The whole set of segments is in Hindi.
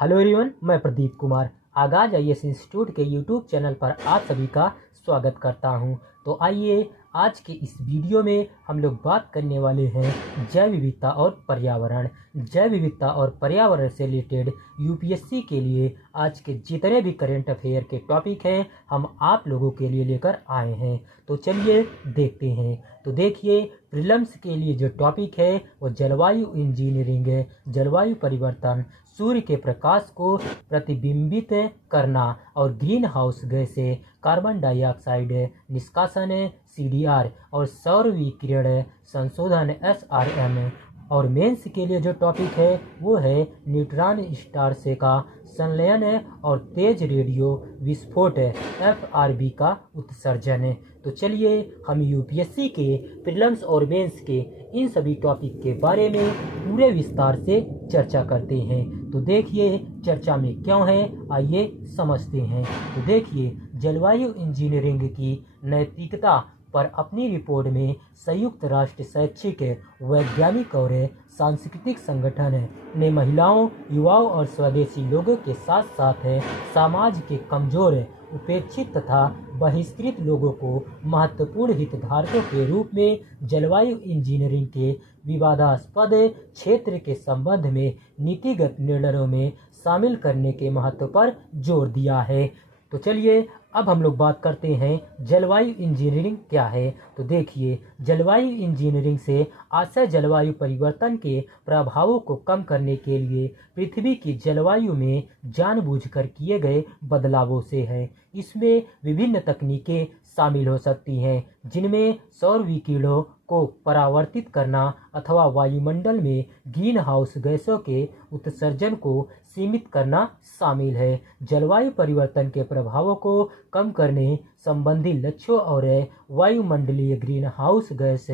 हेलो एवरीवन, मैं प्रदीप कुमार आगाज आईएएस इंस्टीट्यूट के यूट्यूब चैनल पर आप सभी का स्वागत करता हूं। तो आइए आज के इस वीडियो में हम लोग बात करने वाले हैं जैव विविधता और पर्यावरण। जैव विविधता और पर्यावरण से रिलेटेड यूपीएससी के लिए आज के जितने भी करेंट अफेयर के टॉपिक हैं हम आप लोगों के लिए लेकर आए हैं। तो चलिए देखते हैं। तो देखिए, प्रीलिम्स के लिए जो टॉपिक है वो जलवायु इंजीनियरिंग है। जलवायु परिवर्तन, सूर्य के प्रकाश को प्रतिबिंबित करना और ग्रीन हाउस गैस से कार्बन डाइऑक्साइड निष्कासन सीडीआर और सौर विकिरण संशोधन एसआरएम। और मेंस के लिए जो टॉपिक है वो है न्यूट्रॉन स्टार से का संलयन और तेज रेडियो विस्फोट एफआरबी का उत्सर्जन। तो चलिए हम यूपीएससी के प्रीलिम्स और मेंस के इन सभी टॉपिक के बारे में पूरे विस्तार से चर्चा करते हैं। तो देखिए चर्चा में क्यों है, आइए समझते हैं। तो देखिए, जलवायु इंजीनियरिंग की नैतिकता पर अपनी रिपोर्ट में संयुक्त राष्ट्र शैक्षिक वैज्ञानिक और सांस्कृतिक संगठन ने महिलाओं, युवाओं और स्वदेशी लोगों के साथ साथ समाज के कमजोर, उपेक्षित तथा बहिष्कृत लोगों को महत्वपूर्ण हितधारकों के रूप में जलवायु इंजीनियरिंग के विवादास्पद क्षेत्र के संबंध में नीतिगत निर्णयों में शामिल करने के महत्व पर जोर दिया है। तो चलिए अब हम लोग बात करते हैं जलवायु इंजीनियरिंग क्या है। तो देखिए, जलवायु इंजीनियरिंग से आशय जलवायु परिवर्तन के प्रभावों को कम करने के लिए पृथ्वी की जलवायु में जानबूझकर किए गए बदलावों से है। इसमें विभिन्न तकनीकें शामिल हो सकती हैं, जिनमें सौर विकिरणों को परावर्तित करना अथवा वायुमंडल में ग्रीन हाउस गैसों के उत्सर्जन को सीमित करना शामिल है। जलवायु परिवर्तन के प्रभावों को कम करने संबंधी लक्ष्यों और वायुमंडलीय ग्रीन हाउस गैस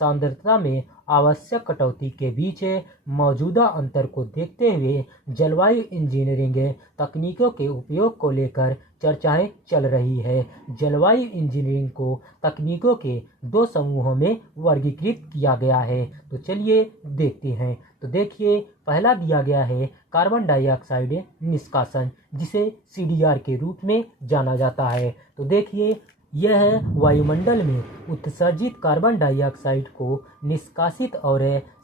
सांद्रता में आवश्यक कटौती के बीच मौजूदा अंतर को देखते हुए जलवायु इंजीनियरिंग तकनीकों के उपयोग को लेकर चर्चाएं चल रही है। जलवायु इंजीनियरिंग को तकनीकों के दो समूहों में वर्गीकृत किया गया है। तो चलिए देखते हैं। तो देखिए, पहला दिया गया है कार्बन डाइऑक्साइड निष्कासन, जिसे सीडीआर के रूप में जाना जाता है। तो देखिए, यह वायुमंडल में उत्सर्जित कार्बन डाइऑक्साइड को निष्कासित और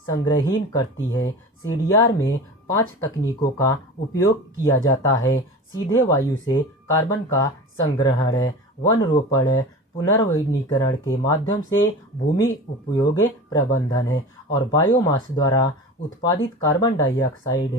संग्रहीत करती है। सीडीआर में 5 तकनीकों का उपयोग किया जाता है। सीधे वायु से कार्बन का संग्रहण, वन रोपण, पुनर्वनीकरण के माध्यम से भूमि उपयोग प्रबंधन और बायोमास द्वारा उत्पादित कार्बन डाइऑक्साइड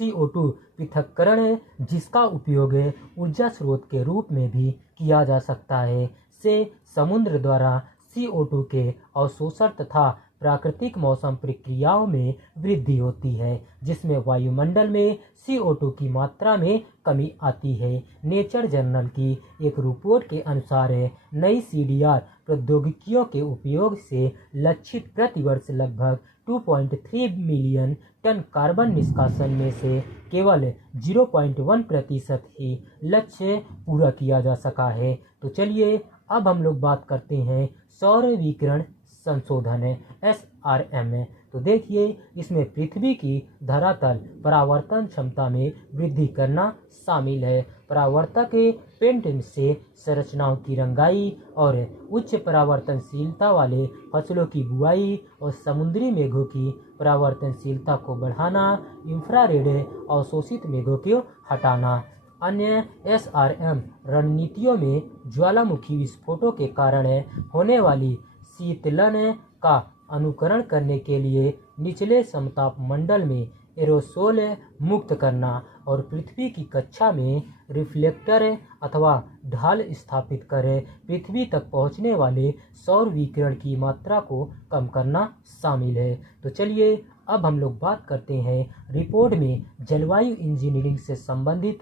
CO2 पृथक्करण, जिसका उपयोग ऊर्जा स्रोत के रूप में भी किया जा सकता है, से समुद्र द्वारा CO2 के अवशोषण तथा प्राकृतिक मौसम प्रक्रियाओं में वृद्धि होती है, जिसमें वायुमंडल में CO2 की मात्रा में कमी आती है। नेचर जर्नल की एक रिपोर्ट के अनुसार नई सीडीआर प्रौद्योगिकियों के उपयोग से लक्षित प्रतिवर्ष लगभग 2.3 मिलियन टन कार्बन निष्कासन में से केवल 0.1% ही लक्ष्य पूरा किया जा सका है। तो चलिए अब हम लोग बात करते हैं सौर विकिरण संशोधन SRM। तो देखिए, इसमें पृथ्वी की धरातल परावर्तन क्षमता में वृद्धि करना शामिल है। परावर्तक पेंट से संरचनाओं की रंगाई और उच्च परावर्तनशीलता वाले फसलों की बुआई और समुद्री मेघों की परावर्तनशीलता को बढ़ाना, इंफ्रारेड अवशोषित मेघों को हटाना। अन्य SRM रणनीतियों में ज्वालामुखी विस्फोटों के कारण होने वाली शीतलन का अनुकरण करने के लिए निचले समताप मंडल में एरोसोल मुक्त करना और पृथ्वी की कक्षा में रिफ्लेक्टर अथवा ढाल स्थापित कर पृथ्वी तक पहुंचने वाले सौर विकिरण की मात्रा को कम करना शामिल है। तो चलिए अब हम लोग बात करते हैं रिपोर्ट में जलवायु इंजीनियरिंग से संबंधित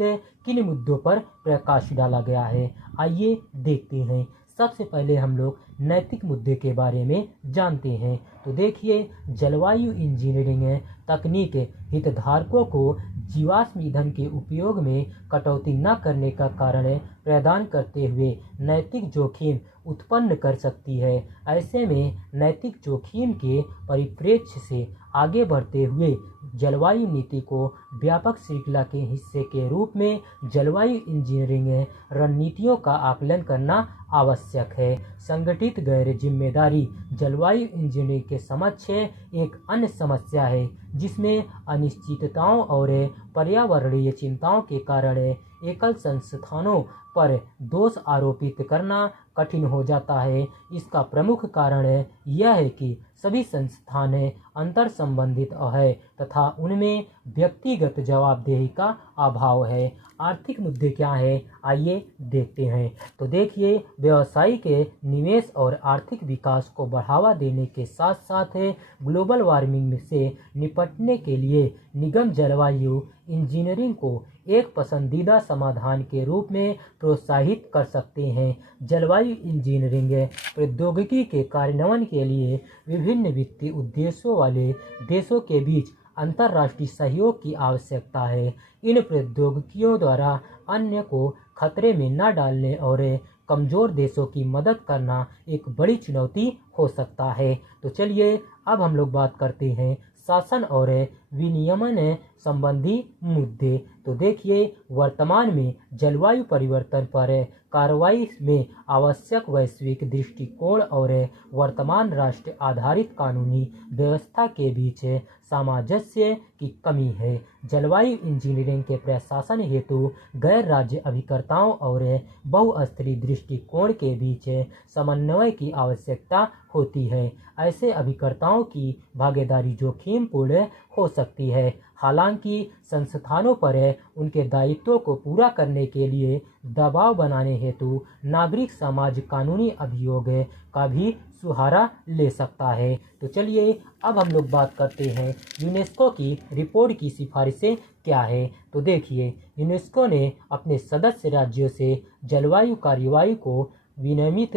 किन मुद्दों पर प्रकाश डाला गया है। आइए देखते हैं। सबसे पहले हम लोग नैतिक मुद्दे के बारे में जानते हैं। तो देखिए, जलवायु इंजीनियरिंग तकनीक हितधारकों को जीवाश्म ईंधन के उपयोग में कटौती न करने का कारण प्रदान करते हुए नैतिक जोखिम उत्पन्न कर सकती है। ऐसे में नैतिक जोखिम के परिप्रेक्ष्य से आगे बढ़ते हुए जलवायु नीति को व्यापक श्रृंखला के हिस्से के रूप में जलवायु इंजीनियरिंग रणनीतियों का आकलन करना आवश्यक है। संगठित गैर जिम्मेदारी जलवायु इंजीनियरिंग के समक्ष एक अन्य समस्या है, जिसमें अनिश्चितताओं और पर्यावरणीय चिंताओं के कारण एकल संस्थानों पर दोष आरोपित करना कठिन हो जाता है। इसका प्रमुख कारण यह है कि सभी संस्थान अंतर संबंधित है तथा उनमें व्यक्तिगत जवाबदेही का अभाव है। आर्थिक मुद्दे क्या है, आइए देखते हैं। तो देखिए, व्यावसायिक निवेश और आर्थिक विकास को बढ़ावा देने के साथ साथ ग्लोबल वार्मिंग से निपटने के लिए निगम जलवायु इंजीनियरिंग को एक पसंदीदा समाधान के रूप में प्रोत्साहित कर सकते हैं। जलवायु इंजीनियरिंग प्रौद्योगिकी के कार्यान्वयन के लिए विभिन्न वित्तीय उद्देश्यों वाले देशों के बीच अंतर्राष्ट्रीय सहयोग की आवश्यकता है। इन प्रौद्योगिकियों द्वारा अन्य को खतरे में न डालने और कमजोर देशों की मदद करना एक बड़ी चुनौती हो सकता है। तो चलिए अब हम लोग बात करते हैं शासन और विनियमन संबंधी मुद्दे। तो देखिए, वर्तमान में जलवायु परिवर्तन पर कार्रवाई में आवश्यक वैश्विक दृष्टिकोण और वर्तमान राष्ट्र आधारित कानूनी व्यवस्था के बीच सामंजस्य की कमी है। जलवायु इंजीनियरिंग के प्रशासन हेतु गैर राज्य अभिकर्ताओं और बहुस्तरीय दृष्टिकोण के बीच समन्वय की आवश्यकता होती है। ऐसे अभिकर्ताओं की भागीदारी जोखिमपूर्ण हो सकती है। हालांकि संस्थानों पर उनके दायित्वों को पूरा करने के लिए दबाव बनाने हेतु नागरिक समाज कानूनी अभियोग का भी सहारा ले सकता है। तो चलिए अब हम लोग बात करते हैं यूनेस्को की रिपोर्ट की सिफारिशें क्या है। तो देखिए, यूनेस्को ने अपने सदस्य राज्यों से जलवायु कार्यवाही को विनियमित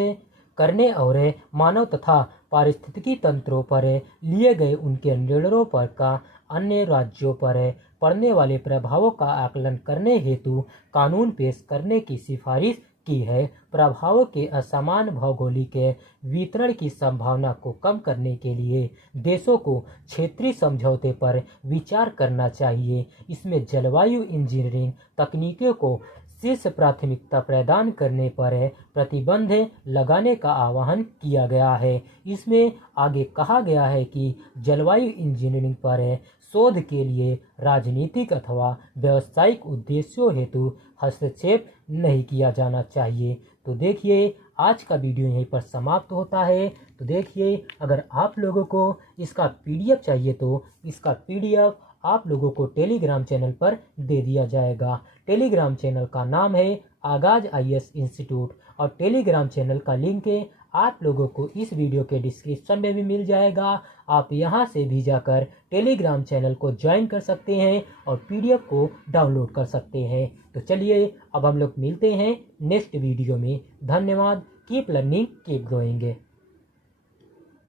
करने और मानव तथा पारिस्थितिकी तंत्रों पर लिए गए उनके निर्णयों पर का अन्य राज्यों पर पड़ने वाले प्रभावों का आकलन करने हेतु कानून पेश करने की सिफारिश की है। प्रभावों के असमान भौगोलिक वितरण की संभावना को कम करने के लिए देशों को क्षेत्रीय समझौते पर विचार करना चाहिए। इसमें जलवायु इंजीनियरिंग तकनीकों को शीर्ष प्राथमिकता प्रदान करने पर प्रतिबंध लगाने का आह्वान किया गया है। इसमें आगे कहा गया है कि जलवायु इंजीनियरिंग पर शोध के लिए राजनीतिक अथवा व्यावसायिक उद्देश्यों हेतु हस्तक्षेप नहीं किया जाना चाहिए। तो देखिए, आज का वीडियो यहीं पर समाप्त होता है। तो देखिए, अगर आप लोगों को इसका पीडीएफ चाहिए तो इसका पीडीएफ आप लोगों को टेलीग्राम चैनल पर दे दिया जाएगा। टेलीग्राम चैनल का नाम है आगाज आईएएस इंस्टीट्यूट और टेलीग्राम चैनल का लिंक आप लोगों को इस वीडियो के डिस्क्रिप्शन में भी मिल जाएगा। आप यहां से भी जाकर टेलीग्राम चैनल को ज्वाइन कर सकते हैं और पीडीएफ को डाउनलोड कर सकते हैं। तो चलिए अब हम लोग मिलते हैं नेक्स्ट वीडियो में। धन्यवाद। Keep learning, keep growing.